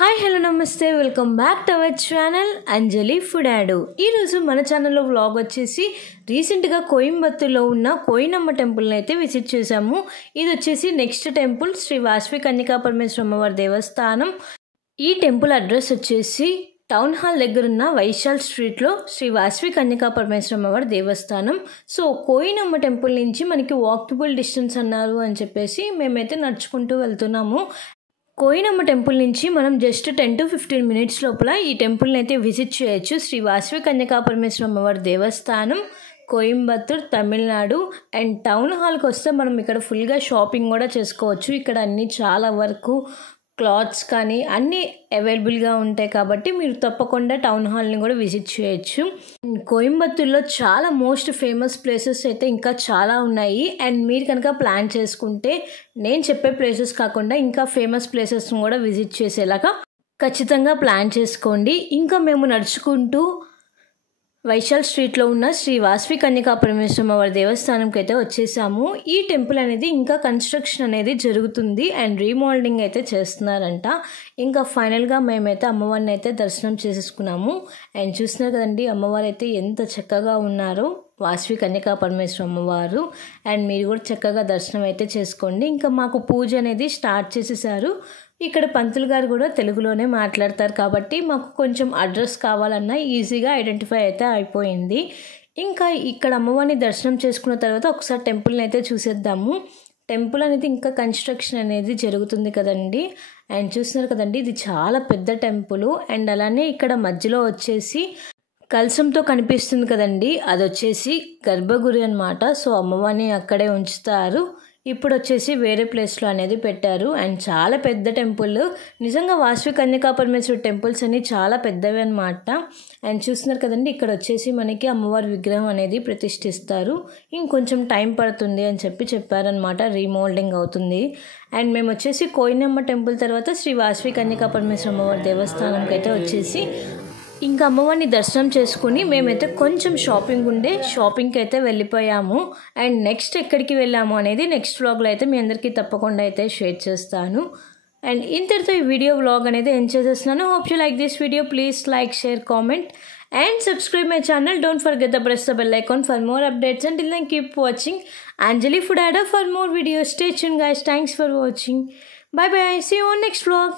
Hi hello నమస్తే welcome back to our channel Anjali food add. ఈరోజు మన ఛానల్లో వ్లాగ్ వచ్చేసి రీసెంట్గా కోయంబత్తూర్లో ఉన్న కోయినమ్మ టెంపుల్ని అయితే విజిట్ చేశాము. ఇది వచ్చేసి నెక్స్ట్ టెంపుల్ శ్రీ వాసవి కన్యకా పరమేశ్వరి అమ్మవారి దేవస్థానం. ఈ టెంపుల్ అడ్రస్ వచ్చేసి టౌన్ హాల్ దగ్గర ఉన్న వైశాల్ స్ట్రీట్లో శ్రీ వాసవి కన్యకా పరమేశ్వరి అమ్మవారి దేవస్థానం. సో కోయినమ్మ టెంపుల్ నుంచి మనకి వాకబుల్ డిస్టెన్స్ అన్నారు అని చెప్పేసి మేమైతే నడుచుకుంటూ వెళ్తున్నాము. కోయినమ్మ టెంపుల్ నుంచి మనం జస్ట్ 10 to 15 minutes లోపల ఈ టెంపుల్ని అయితే విజిట్ చేయొచ్చు. శ్రీ వాసవి కన్యకా పరమేశ్వరి అమ్మవారి దేవస్థానం, కోయంబత్తూర్, తమిళనాడు. అండ్ టౌన్ హాల్కి వస్తే మనం ఇక్కడ ఫుల్గా షాపింగ్ కూడా చేసుకోవచ్చు. ఇక్కడ అన్నీ చాలా వరకు క్లాత్స్ కానీ అన్నీ అవైలబుల్గా ఉంటాయి కాబట్టి మీరు తప్పకుండా టౌన్ హాల్ని కూడా విజిట్ చేయొచ్చు. కోయంబత్తూర్లో చాలా మోస్ట్ ఫేమస్ ప్లేసెస్ అయితే ఇంకా చాలా ఉన్నాయి. అండ్ మీరు కనుక ప్లాన్ చేసుకుంటే నేను చెప్పే ప్లేసెస్ కాకుండా ఇంకా ఫేమస్ ప్లేసెస్ని కూడా విజిట్ చేసేలాగా ఖచ్చితంగా ప్లాన్ చేసుకోండి. ఇంకా మేము నడుచుకుంటూ వైశాల్ స్ట్రీట్లో ఉన్న శ్రీ వాసవి కన్యకా పరమేశ్వరి అమ్మవారి దేవస్థానంకి అయితే వచ్చేసాము. ఈ టెంపుల్ అనేది ఇంకా కన్స్ట్రక్షన్ అనేది జరుగుతుంది అండ్ రీమోల్డింగ్ అయితే చేస్తున్నారంట. ఇంకా ఫైనల్గా మేమైతే అమ్మవారిని అయితే దర్శనం చేసేసుకున్నాము. అండ్ చూస్తున్నారు కదండి అమ్మవారు అయితే ఎంత చక్కగా ఉన్నారో, వాసవి కన్యకా పరమేశ్వరి అమ్మవారు. అండ్ మీరు కూడా చక్కగా దర్శనం అయితే చేసుకోండి. ఇంకా మాకు పూజ అనేది స్టార్ట్ చేసేసారు. ఇక్కడ పంతులు గారు కూడా తెలుగులోనే మాట్లాడతారు కాబట్టి మాకు కొంచెం అడ్రస్ కావాలన్నా ఈజీగా ఐడెంటిఫై అయితే అయిపోయింది. ఇంకా ఇక్కడ అమ్మవారిని దర్శనం చేసుకున్న తర్వాత ఒకసారి టెంపుల్ని అయితే చూసేద్దాము. టెంపుల్ అనేది ఇంకా కన్స్ట్రక్షన్ అనేది జరుగుతుంది కదండి. అండ్ చూస్తున్నారు కదండి ఇది చాలా పెద్ద టెంపుల్. అండ్ అలానే ఇక్కడ మధ్యలో వచ్చేసి కలశంతో కనిపిస్తుంది కదండి, అది వచ్చేసి గర్భగుడి అన్నమాట. సో అమ్మవారిని అక్కడే ఉంచుతారు. ఇప్పుడు వచ్చేసి వేరే ప్లేస్లో అనేది పెట్టారు. అండ్ చాలా పెద్ద టెంపుల్, నిజంగా వాసవి కన్యకా పరమేశ్వరి టెంపుల్స్ అన్ని చాలా పెద్దవి అనమాట. అండ్ చూస్తున్నారు కదండి ఇక్కడ వచ్చేసి మనకి అమ్మవారి విగ్రహం అనేది ప్రతిష్ఠిస్తారు. ఇంకొంచెం టైం పడుతుంది అని చెప్పారనమాట, రీమోల్డింగ్ అవుతుంది. అండ్ మేము వచ్చేసి కోయినమ్మ టెంపుల్ తర్వాత శ్రీ వాసవి కన్యకా పరమేశ్వరి అమ్మవారి దేవస్థానంకి అయితే వచ్చేసి ఇంకా అమ్మవారిని దర్శనం చేసుకుని మేమైతే కొంచెం షాపింగ్కి అయితే వెళ్ళిపోయాము. అండ్ నెక్స్ట్ ఎక్కడికి వెళ్ళాము అనేది నెక్స్ట్ వ్లాగ్లో అయితే మీ అందరికీ తప్పకుండా అయితే షేర్ చేస్తాను. అండ్ ఇంతటితో ఈ వీడియో వ్లాగ్ అనేది ఎండ్ చేసేస్తున్నాను. Hope you like this video. Please like, share, comment and subscribe my channel. Don't forget to press the bell icon for more updates. Until then keep watching Anjali Food Adda for more videos. Stay tuned guys. Thanks for watching. Bye bye. See you on next vlog.